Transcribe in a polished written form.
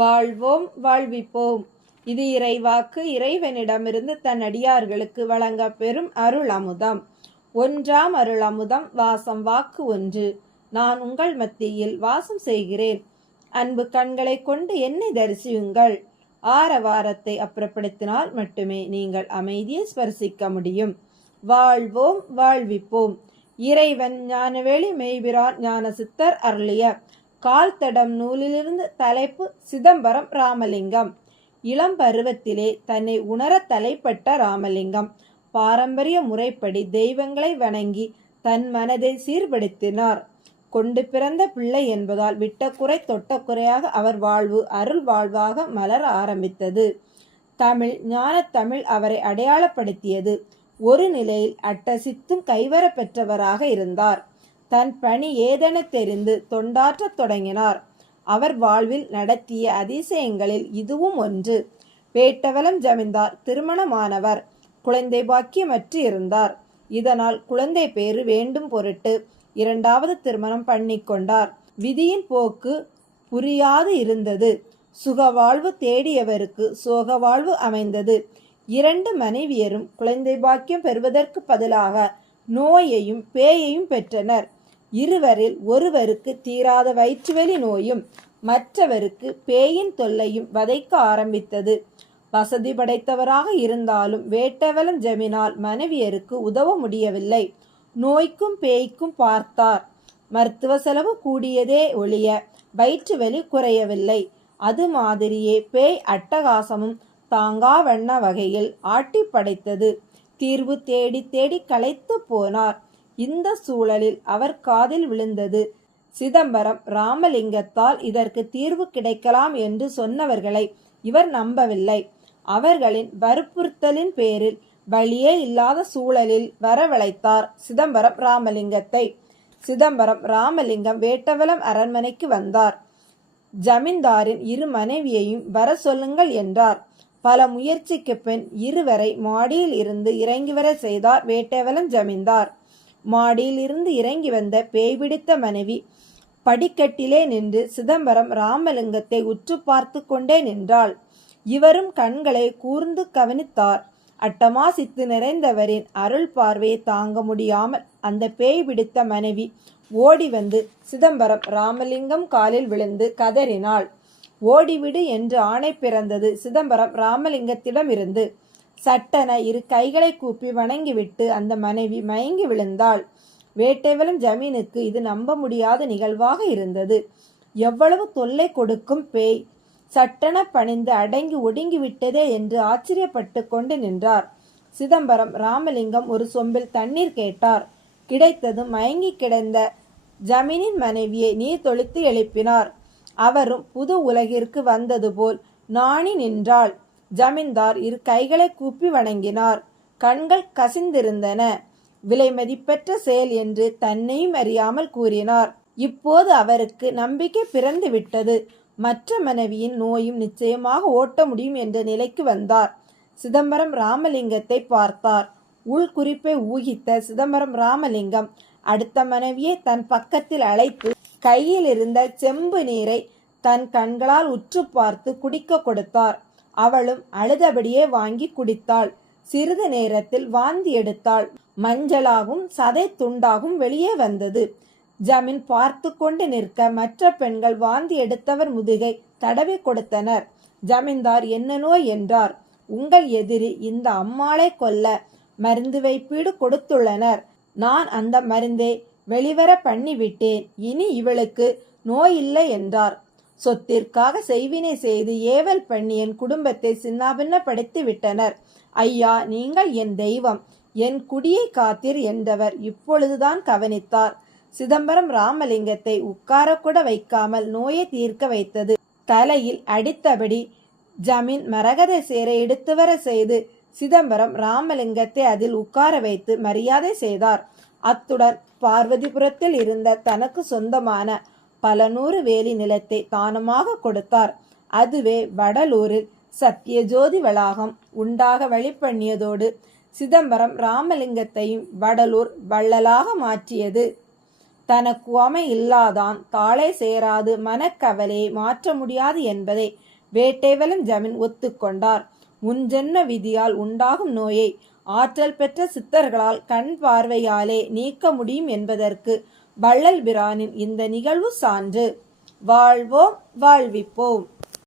வாழ்வோம் வாழ்விப்போம். இது இறைவாக்கு. இறைவனிடமிருந்து தன் அடியார்களுக்கு வழங்க பெறும் அருள் அமுதம். ஒன்றாம் அருள் அமுதம். வாசம் வாக்கு ஒன்று. நான் உங்கள் மத்தியில் வாசம் செய்கிறேன். அன்பு கண்களை கொண்டு என்னை தரிசியுங்கள். ஆரவாரத்தை அப்புறப்படுத்தினால் மட்டுமே நீங்கள் அமைதியை ஸ்பர்சிக்க முடியும். வாழ்வோம் வாழ்விப்போம். இறைவன் ஞானவேலி மெய்பிரான் ஞான சித்தர் அருளிய கால்தடம் நூலிலிருந்து. தலைப்பு சிதம்பரம் ராமலிங்கம். இளம் பருவத்திலே தன்னை உணர தலைப்பட்ட ராமலிங்கம் பாரம்பரிய முறைப்படி தெய்வங்களை வணங்கி தன் மனதை சீர்படுத்தினார். கொண்டு பிறந்த பிள்ளை என்பதால் விட்ட குறை தொட்ட குறையாக அவர் வாழ்வு அருள் வாழ்வாக மலர ஆரம்பித்தது. தமிழ் ஞான தமிழ் அவரை அடையாளப்படுத்தியது. ஒரு நிலையில் அட்டசித்தும் கைவர பெற்றவராக இருந்தார். தன் பணி ஏதென தெரிந்து தொண்டாற்றத் தொடங்கினார். அவர் வாழ்வில் நடத்திய அதிசயங்களில் இதுவும் ஒன்று. வேட்டவலம் ஜமீன்தார் திருமணமானவர். குழந்தை பாக்கியமற்று இருந்தார். இதனால் குழந்தை பேறு வேண்டும் பொருட்டு இரண்டாவது திருமணம் பண்ணிக்கொண்டார். விதியின் போக்கு புரியாது இருந்தது. சுகவாழ்வு தேடியவருக்கு சோக வாழ்வு அமைந்தது. இரண்டு மனைவியரும் குழந்தை பாக்கியம் பெறுவதற்கு பதிலாக நோயையும் பேயையும் பெற்றனர். இருவரில் ஒருவருக்கு தீராத வயிற்றுவலி நோயும் மற்றவருக்கு பேயின் தொல்லையும் வதைக்க ஆரம்பித்தது. வசதி படைத்தவராக இருந்தாலும் வேட்டவலம் ஜமீனால் மனைவியருக்கு உதவ முடியவில்லை. நோய்க்கும் பேய்க்கும் பார்த்தார். மருத்துவ செலவு கூடியதே ஒழிய வயிற்றுவலி குறையவில்லை. அது மாதிரியே பேய் அட்டகாசமும் தாங்கா வண்ண வகையில் ஆட்டி படைத்தது. தீர்வு தேடி தேடி களைத்து போனார். இந்த சூழலில் அவர் காதில் விழுந்தது சிதம்பரம் ராமலிங்கத்தால் இதற்கு தீர்வு கிடைக்கலாம் என்று சொன்னவர்களை இவர் நம்பவில்லை. அவர்களின் வற்புறுத்தலின் பேரில் வழியே இல்லாத சூழலில் வரவழைத்தார் சிதம்பரம் ராமலிங்கத்தை. சிதம்பரம் ராமலிங்கம் வேட்டவலம் அரண்மனைக்கு வந்தார். ஜமீன்தாரின் இரு மனைவியையும் வர சொல்லுங்கள் என்றார். பல முயற்சிக்கு பின் இருவரை மாடியில் இருந்து இறங்கி வர செய்தார் வேட்டவலம் ஜமீன்தார். மாடியில் இருந்து இறங்கி வந்த பேய் பிடித்த மனைவி படிக்கட்டிலே நின்று சிதம்பரம் ராமலிங்கத்தை உற்று பார்த்து கொண்டே நின்றாள். இவரும் கண்களை கூர்ந்து கவனித்தார். அட்டமாசித்து நிறைந்தவரின் அருள் பார்வையை தாங்க முடியாமல் அந்த பேய் பிடித்த மனைவி ஓடி வந்து சிதம்பரம் ராமலிங்கம் காலில் விழுந்து கதறினாள். ஓடிவிடு என்று ஆணை பிறந்தது சிதம்பரம் ராமலிங்கத்திடம் இருந்து. சட்டென இரு கைகளை கூப்பி வணங்கிவிட்டு அந்த மனைவி மயங்கி விழுந்தாள். வேட்டவலம் ஜமீனுக்கு இது நம்ப முடியாத நிகழ்வாக இருந்தது. எவ்வளவு தொல்லை கொடுக்கும் பேய்! சட்டென பணிந்து அடங்கி ஒடுங்கி விட்டதே என்று ஆச்சரியப்பட்டு கொண்டு நின்றார். சிதம்பரம் ராமலிங்கம் ஒரு சொம்பில் தண்ணீர் கேட்டார். கிடைத்ததும் மயங்கி கிடந்த ஜமீனின் மனைவியை நீர் தொளித்து எழுப்பினார். அவரும் புது உலகிற்கு வந்தது போல் நாணி நின்றாள். ஜமீன்தார் இரு கைகளை கூப்பி வணங்கினார். கண்கள் கசிந்திருந்தன. விலை மதிப்பெற்ற செயல் என்று தன்னையும் அறியாமல் கூறினார். இப்போது அவருக்கு நம்பிக்கை பிறந்து விட்டது. மற்ற மனைவியின் நோயும் நிச்சயமாக ஓட்ட முடியும் என்ற நிலைக்கு வந்தார். சிதம்பரம் ராமலிங்கத்தை பார்த்தார். உள்குறிப்பை ஊகித்த சிதம்பரம் ராமலிங்கம் அடுத்த மனைவியை தன் பக்கத்தில் அழைத்து கையில் இருந்த செம்பு நீரை தன் கண்களால் உற்று பார்த்து குடிக்க கொடுத்தார். அவளும் அழுதபடியே வாங்கி குடித்தாள். சிறிது நேரத்தில் வாந்தி எடுத்தாள். மஞ்சளாகவும் சதை துண்டாகவும் வெளியே வந்தது. ஜமீன் பார்த்து கொண்டு நிற்க மற்ற பெண்கள் வாந்தி எடுத்தவர் முதுகை தடவி கொடுத்தனர். ஜமீன்தார் என்ன நோய் என்றார். உங்கள் எதிரி இந்த அம்மாளை கொல்ல மருந்து வைப்பீடு கொடுத்துள்ளனர். நான் அந்த மருந்தை வெளிவர பண்ணிவிட்டேன். இனி இவளுக்கு நோய் இல்லை என்றார். சொத்திற்காக செய்வினை செய்து ஏவல் பண்ணி என் குடும்பத்தை சின்னாபின்னப்படுத்தி விட்டனர். ஐயா, நீங்கள் என் தெய்வம், என் குடியை காத்தீர் என்றவர் இப்பொழுதுதான் கவனித்தார். சிதம்பரம் ராமலிங்கத்தை உட்காரக்கூட வைக்காமல் நோயை தீர்க்க வைத்தது. தலையில் அடித்தபடி ஜமீன் மரகத சேரை எடுத்து வர செய்து சிதம்பரம் ராமலிங்கத்தை அதில் உட்கார வைத்து மரியாதை செய்தார். அத்துடன் பார்வதிபுரத்தில் இருந்த தனக்கு சொந்தமான பல 100 வேலி நிலத்தை தானமாக கொடுத்தார். அதுவே வடலூரில் சத்தியஜோதி வளாகம் உண்டாக வழிபண்ணியதோடு சிதம்பரம் ராமலிங்கத்தையும் வடலூர் வள்ளலாக மாற்றியது. தனக்கு உவமை இல்லாதான் தாளே சேராது மனக்கவலையை மாற்ற முடியாது என்பதை வேட்டைவலம் ஜமீன் ஒத்துக்கொண்டார். முன்ஜென்ம விதியால் உண்டாகும் நோயை ஆற்றல் பெற்ற சித்தர்களால் கண் பார்வையாலே நீக்க முடியும் என்பதற்கு வள்ளல் பிரானின் இந்த நிகழ்வு சான்று. வாழ்வோம், வாழ்விப்போம்.